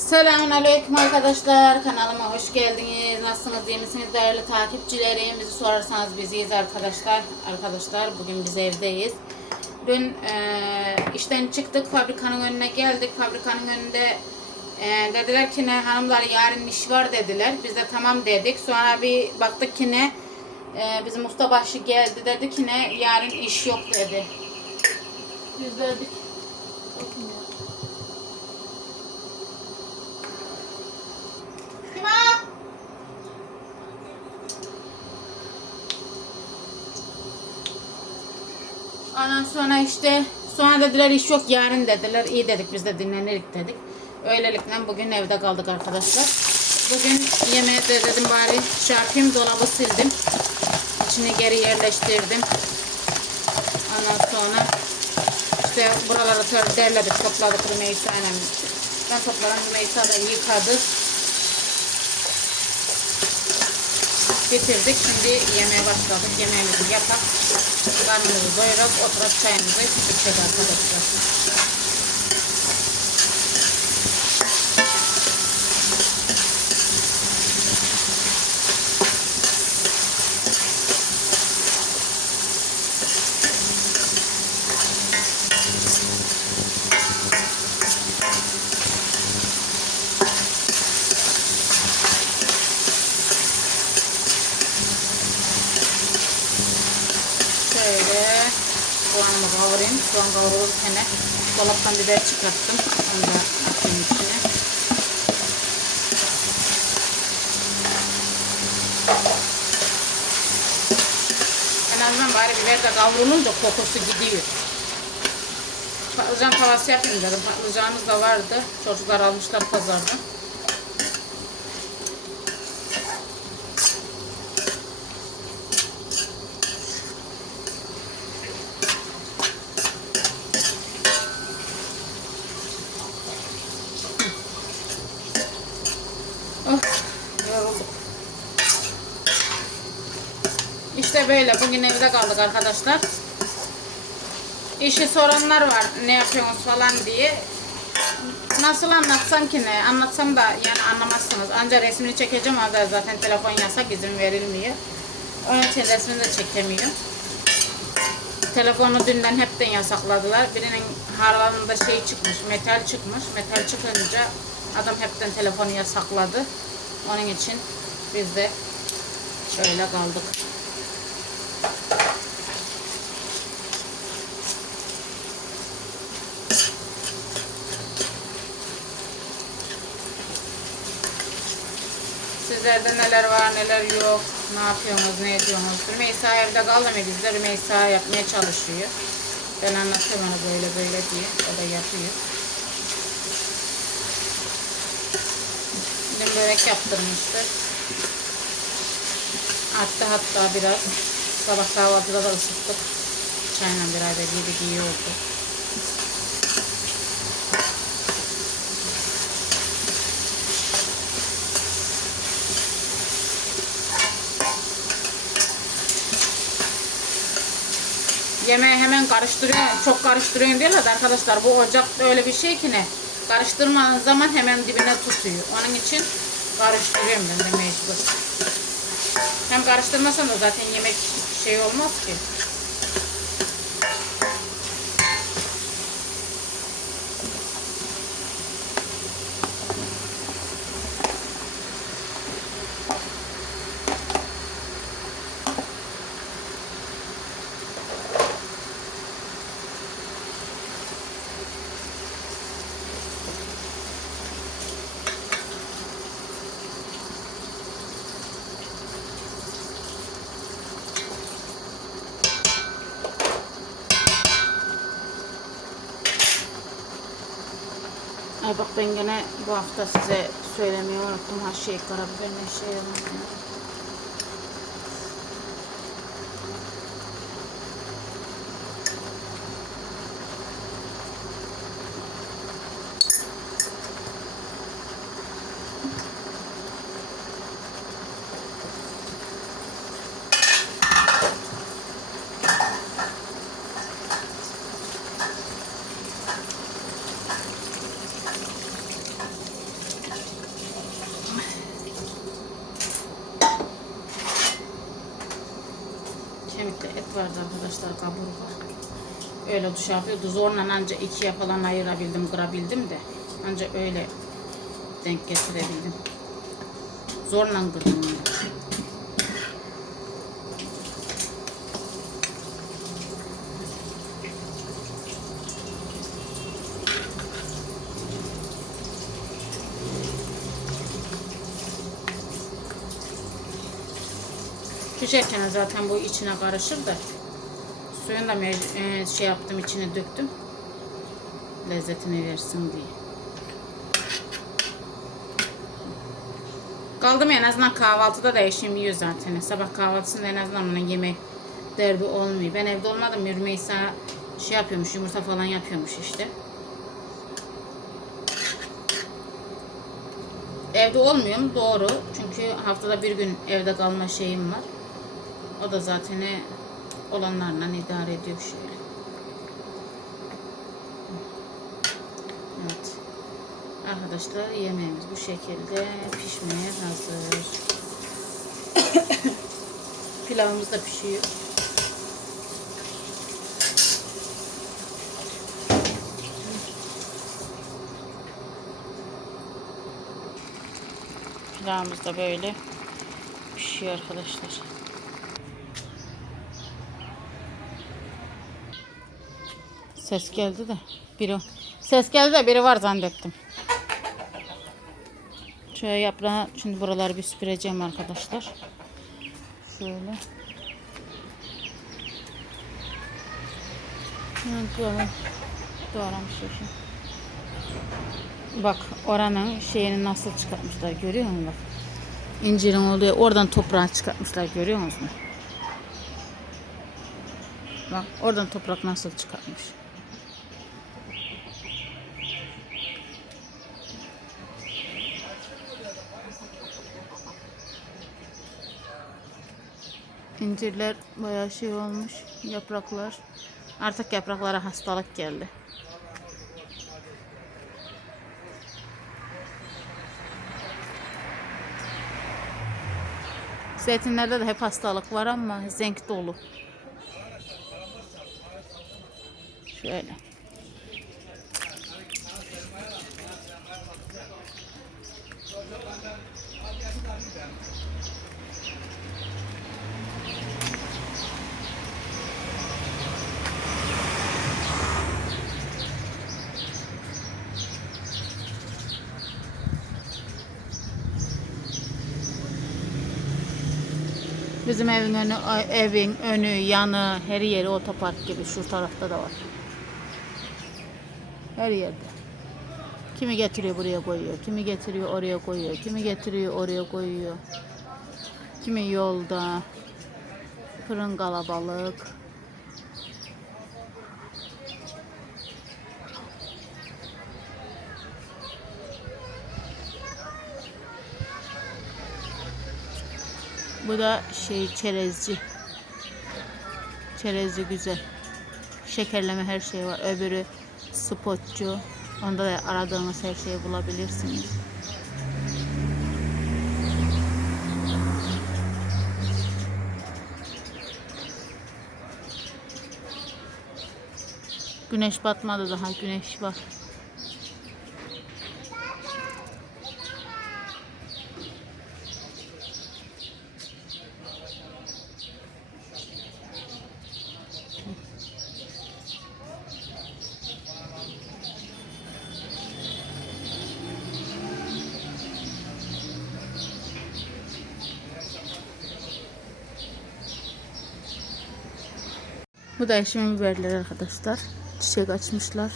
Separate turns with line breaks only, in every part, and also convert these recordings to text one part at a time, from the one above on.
Selamun Aleyküm arkadaşlar. Kanalıma hoş geldiniz. Nasılsınız? iyi misiniz değerli takipçilerim? Bizi sorarsanız biziyiz arkadaşlar. Arkadaşlar bugün biz evdeyiz. Dün e, işten çıktık. Fabrikanın önüne geldik. Fabrikanın önünde e, dediler ki ne hanımlar yarın iş var dediler. Biz de tamam dedik. Sonra bir baktık ki ne e, bizim ustabaşı geldi dedi ki ne yarın iş yok dedi. Biz dedik Kim o? Ondan sonra işte sonra dediler iş yok yarın dediler. İyi dedik biz de dinlenirik dedik. Öylelikle bugün evde kaldık arkadaşlar. Bugün yemeğe de dedim bari yapayım dolabı sildim. İçini geri yerleştirdim. Ondan sonra işte buraları derledik topladık Rümeysa. Ben topladım Rümeysa da yıkadı. Bitirdik. Şimdi yemeğe başladık. Yemeğimizi yapak. Karnımızı doyurup oturup çayımızı içeceğiz arkadaşlar. Şöyle soğanımı kavurayım. Soğan kavrulurken dolaptan biber çıkarttım. Onu da atayım içine. En azından bari biber de kavrulunca kokusu gidiyor. Patlıcan tavası yapayım dedim. Patlıcanımız da vardı. Çocuklar almışlar pazardan. Böyle bugün evde kaldık arkadaşlar. İşi soranlar var ne yapıyorsunuz falan diye. Nasıl anlatsam ki ne? Anlatsam da yani anlamazsınız. Ancak resmini çekeceğim ama zaten telefon yasak izin verilmiyor. Onun için resmini de çekemiyorum. Telefonu dünden hepten yasakladılar. Birinin harlanında şey çıkmış, metal çıkmış. Metal çıkınca adam hepten telefonu yasakladı. Onun için biz de şöyle kaldık. Sizlerde neler var neler yok. Ne yapıyorsunuz ne ediyorsunuz. Rümeysa evde kaldı mı bizde Rümeysa yapmaya çalışıyor. Ben anlatıyorum ona böyle böyle diye. O da yapıyor. Dün börek yaptırmıştı. Arttı hatta biraz. Sabah kahvaltıda da ısıttık. Çayla beraber yedik iyi oldu. Yemeği hemen karıştırıyor, çok karıştırıyorsun diyorlar da arkadaşlar bu ocakta öyle bir şey ki ne? Karıştırmadığın zaman hemen dibine tutuyor. Onun için karıştırıyorum ben de mecbur. Hem karıştırmasan da zaten yemek şey olmaz ki. Ay bak ben gene bu hafta size söylemeyi unuttum. Ha şey karabiber ne şey unuttum. Öyle duş yapıyordu. Zorla anca ikiye falan ayırabildim, kırabildim de. Anca öyle denk getirebildim. Zorla kırdım onu. Pişerken zaten bu içine karışır da suyunu da e, şey yaptım içine döktüm lezzetini versin diye. Kaldım en azından kahvaltıda da eşim yiyor zaten. Sabah kahvaltısında en azından onun yemek derdi olmuyor. Ben evde olmadım. Rümeysa şey yapıyormuş, yumurta falan yapıyormuş işte. Evde olmuyorum doğru. Çünkü haftada bir gün evde kalma şeyim var. O da zaten olanlarla idare ediyor şöyle. Evet. Arkadaşlar yemeğimiz bu şekilde pişmeye hazır. Pilavımız da pişiyor. Pilavımız da böyle pişiyor arkadaşlar. Ses geldi de biri ses geldi de biri var zannettim. Şöyle yaprağı şimdi buraları bir süpüreceğim arkadaşlar. Şöyle. Böyle doğramış. Bak oranın şeyini nasıl çıkartmışlar görüyor musun bak. İncirin oluyor oradan toprağı çıkartmışlar görüyor musun? Bak oradan toprak nasıl çıkartmış. İncirler bayağı şey olmuş. Yapraklar. Artık yapraklara hastalık geldi. Zeytinlerde de hep hastalık var ama zenk dolu. Şöyle. Bizim evin önü, evin önü, yanı, her yeri otopark gibi şu tarafta da var. Her yerde. Kimi getiriyor buraya koyuyor, kimi getiriyor oraya koyuyor, kimi getiriyor oraya koyuyor. Kimi yolda. Fırın kalabalık. Bu da şey çerezci. Çerezci güzel. Şekerleme her şey var. Öbürü spotçu. Onda da aradığınız her şeyi bulabilirsiniz. Güneş batmadı daha güneş var. Bu da eşimin biberleri arkadaşlar. Çiçek açmışlar.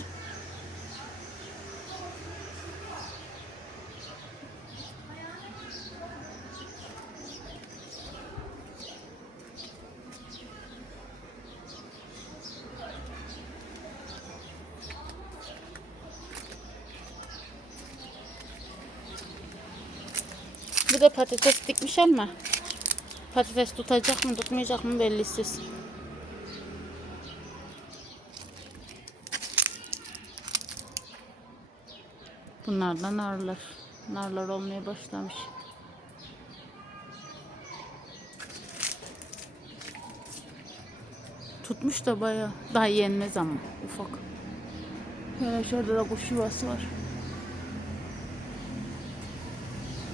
Bu da patates dikmiş ama patates tutacak mı tutmayacak mı bellisiz. Bunlar da narlar. Narlar olmaya başlamış. Tutmuş da bayağı. Daha yenmez ama ufak.
Böyle şurada da kuş yuvası var.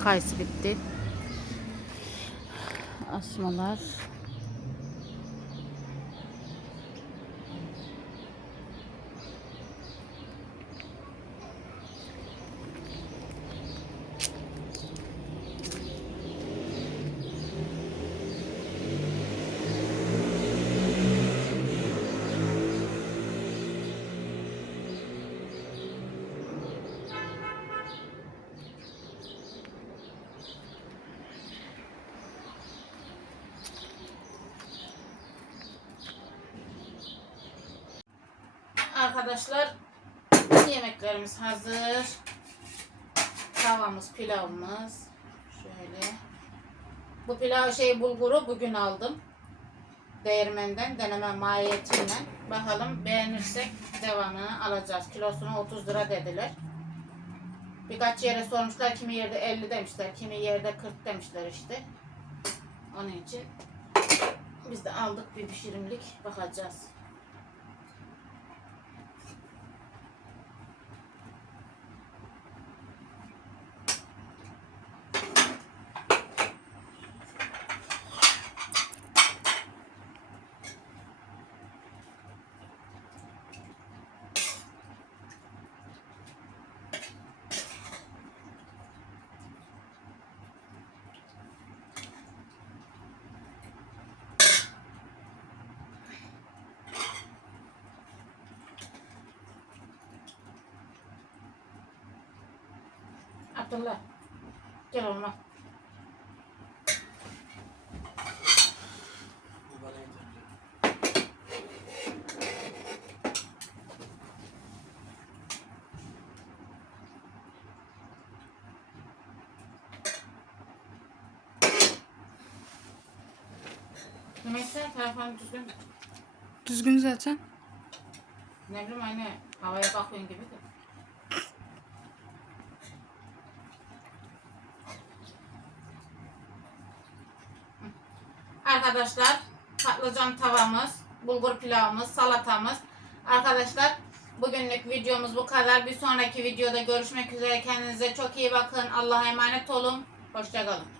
Kayısı bitti. Asmalar. Arkadaşlar yemeklerimiz hazır. Tavamız, pilavımız. Şöyle. Bu pilav şey bulguru bugün aldım. Değirmenden deneme mahiyetiyle. Bakalım beğenirsek devamını alacağız. Kilosunu 30 lira dediler. Birkaç yere sormuşlar. Kimi yerde 50 demişler. Kimi yerde 40 demişler işte. Onun için biz de aldık bir pişirimlik. Bakacağız. Abdullah. Gel oğlum al. Neyse telefonu düzgün.
Düzgün zaten.
Ne bileyim aynı havaya bakıyorsun gibi de. Arkadaşlar patlıcan tavamız, bulgur pilavımız, salatamız. Arkadaşlar bugünlük videomuz bu kadar. Bir sonraki videoda görüşmek üzere. Kendinize çok iyi bakın. Allah'a emanet olun. Hoşçakalın.